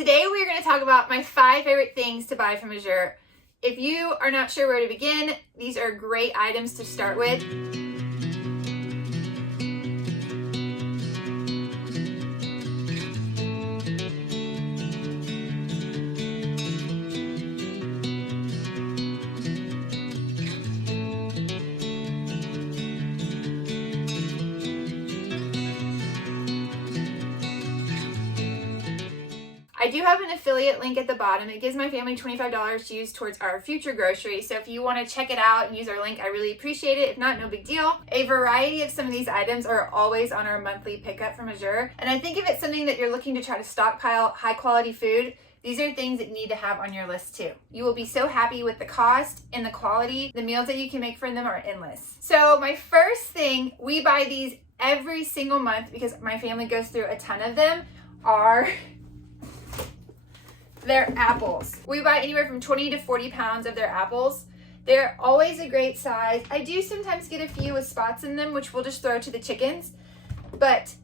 Today we're going to talk about my 5 favorite things to buy from Azure. If you are not sure where to begin, these are great items to start with. I do have an affiliate link at the bottom. It gives my family $25 to use towards our future groceries. So if you want to check it out and use our link, I really appreciate it. If not, no big deal. A variety of some of these items are always on our monthly pickup from Azure. And I think if it's something that you're looking to try to stockpile high quality food, these are things that you need to have on your list too. You will be so happy with the cost and the quality. The meals that you can make from them are endless. So my first thing, we buy these every single month because my family goes through a ton of them, are their apples. We buy anywhere from 20 to 40 pounds of their apples. They're always a great size. I do sometimes get a few with spots in them, which we'll just throw to the chickens, but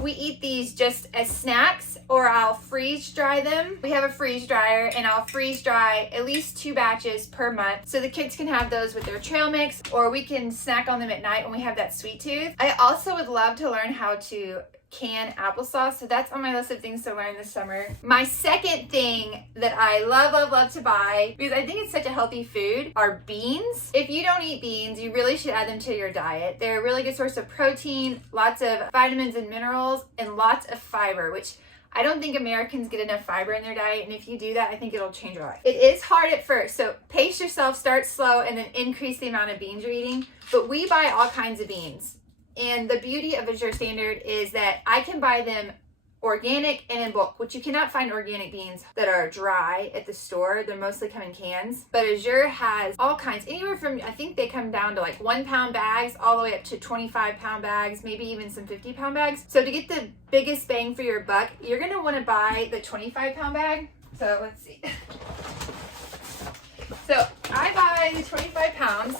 we eat these just as snacks, or I'll freeze dry them. We have a freeze dryer and I'll freeze dry at least 2 batches per month so the kids can have those with their trail mix, or we can snack on them at night when we have that sweet tooth. I also would love to learn how to can applesauce, so that's on my list of things to learn this summer. My second thing that I love to buy, because I think it's such a healthy food, are beans. If you don't eat beans, you really should add them to your diet. They're a really good source of protein, lots of vitamins and minerals, and lots of fiber, which I don't think Americans get enough fiber in their diet, and if you do that, I think it'll change your life. It is hard at first, so pace yourself, start slow, and then increase the amount of beans you're eating. But we buy all kinds of beans. And the beauty of Azure Standard is that I can buy them organic and in bulk, which you cannot find organic beans that are dry at the store. They're mostly come in cans. But Azure has all kinds, anywhere from, I think they come down to like 1 pound bags all the way up to 25 pound bags, maybe even some 50 pound bags. So to get the biggest bang for your buck, you're gonna wanna buy the 25 pound bag. So let's see. So I buy the 25 pounds.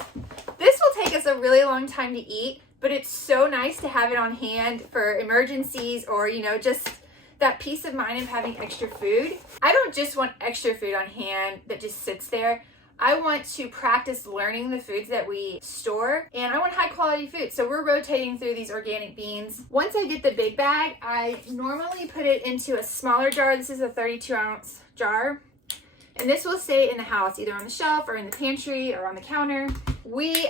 This will take us a really long time to eat, but it's so nice to have it on hand for emergencies, or, you know, just that peace of mind of having extra food. I don't just want extra food on hand that just sits there. I want to practice learning the foods that we store, and I want high quality food. So we're rotating through these organic beans. Once I get the big bag, I normally put it into a smaller jar. This is a 32-ounce jar. And this will stay in the house, either on the shelf or in the pantry or on the counter.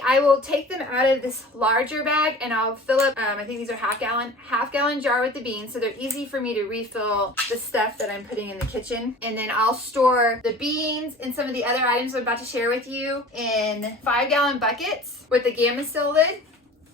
I will take them out of this larger bag and I'll fill up, I think these are half gallon jar with the beans. So they're easy for me to refill the stuff that I'm putting in the kitchen. And then I'll store the beans and some of the other items I'm about to share with you in 5-gallon buckets with the Gamma Seal lid.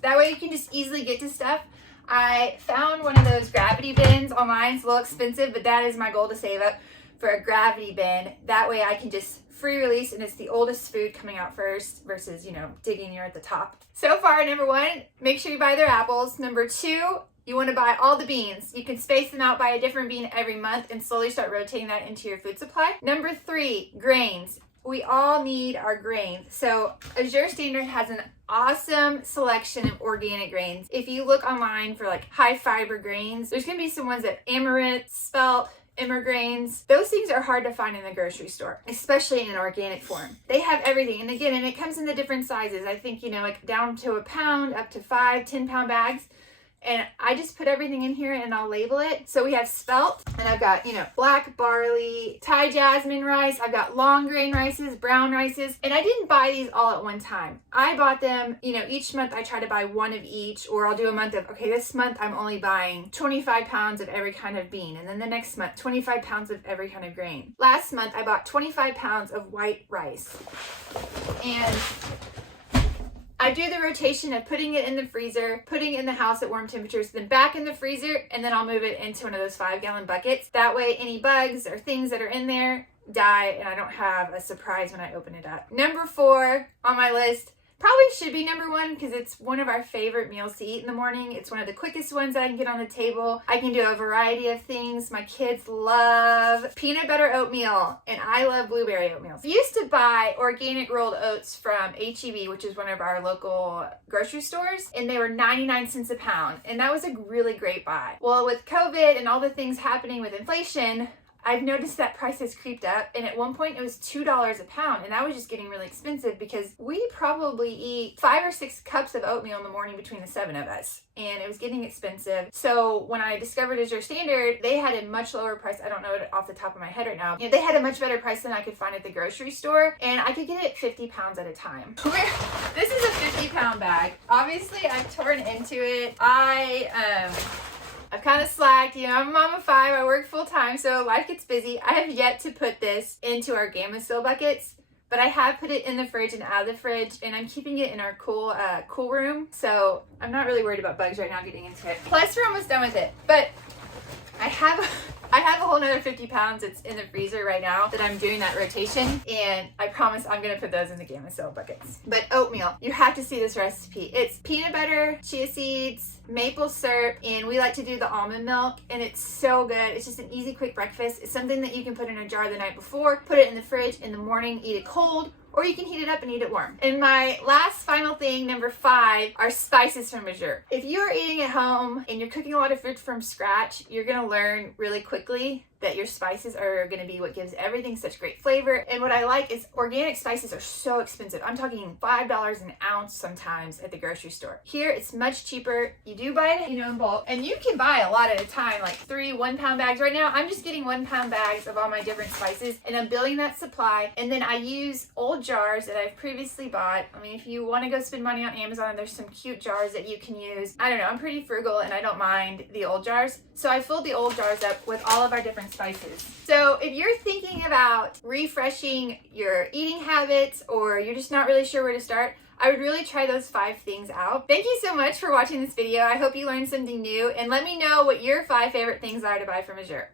That way you can just easily get to stuff. I found one of those gravity bins online. It's a little expensive, but that is my goal, to save up for a gravity bin. That way I can just free release, and it's the oldest food coming out first versus, you know, digging you're at the top. So far, number 1, make sure you buy their apples. Number 2, you want to buy all the beans. You can space them out, buy a different bean every month, and slowly start rotating that into your food supply. Number 3, grains. We all need our grains. So Azure Standard has an awesome selection of organic grains. If you look online for like high fiber grains, there's gonna be some ones that amaranth, spelt, grains. Those things are hard to find in the grocery store, especially in an organic form. They have everything, and again, and it comes in the different sizes. I think, you know, like down to a pound, up to 5, 10 pound bags. And I just put everything in here and I'll label it. So we have spelt, and I've got, you know, black barley, Thai jasmine rice. I've got long grain rices, brown rices. And I didn't buy these all at one time. I bought them, you know, each month I try to buy one of each, or I'll do a month of, okay, this month I'm only buying 25 pounds of every kind of bean. And then the next month, 25 pounds of every kind of grain. Last month I bought 25 pounds of white rice. And I do the rotation of putting it in the freezer, putting it in the house at warm temperatures, then back in the freezer, and then I'll move it into one of those 5-gallon buckets. That way any bugs or things that are in there die, and I don't have a surprise when I open it up. Number 4 on my list, probably should be number 1 because it's one of our favorite meals to eat in the morning. It's one of the quickest ones I can get on the table. I can do a variety of things. My kids love peanut butter oatmeal, and I love blueberry oatmeal. We used to buy organic rolled oats from HEB, which is one of our local grocery stores, and they were 99 cents a pound, and that was a really great buy. Well, with COVID and all the things happening with inflation, I've noticed that price has creeped up, and at one point it was $2 a pound, and that was just getting really expensive because we probably eat 5 or 6 cups of oatmeal in the morning between the 7 of us, and it was getting expensive. So when I discovered Azure Standard, they had a much lower price. I don't know it off the top of my head right now. You know, they had a much better price than I could find at the grocery store, and I could get it 50 pounds at a time. This is a 50-pound bag. Obviously, I've torn into it. I've kind of slacked, you know, I'm a mom of 5, I work full time, so life gets busy. I have yet to put this into our Gamma Seal buckets, but I have put it in the fridge and out of the fridge, and I'm keeping it in our cool room, so I'm not really worried about bugs right now getting into it. Plus, we're almost done with it, but I have a whole nother 50 pounds that's in the freezer right now that I'm doing that rotation, and I promise I'm gonna put those in the Gamma Seal buckets. But oatmeal, you have to see this recipe. It's peanut butter, chia seeds, maple syrup, and we like to do the almond milk, and it's so good. It's just an easy, quick breakfast. It's something that you can put in a jar the night before, put it in the fridge in the morning, eat it cold, or you can heat it up and eat it warm. And my last final thing, number 5, are spices from Azure. If you are eating at home and you're cooking a lot of food from scratch, you're gonna learn really quickly that your spices are going to be what gives everything such great flavor. And what I like is organic spices are so expensive. I'm talking $5 an ounce sometimes at the grocery store. Here it's much cheaper. You do buy it, you know, in bulk, and you can buy a lot at a time, like 3 1-pound bags. Right now I'm just getting 1-pound bags of all my different spices, and I'm building that supply. And then I use old jars that I've previously bought. I mean, if you want to go spend money on Amazon, there's some cute jars that you can use. I don't know, I'm pretty frugal and I don't mind the old jars. So I filled the old jars up with all of our different spices. So if you're thinking about refreshing your eating habits, or you're just not really sure where to start, I would really try those 5 things out. Thank you so much for watching this video. I hope you learned something new, and let me know what your 5 favorite things are to buy from Azure.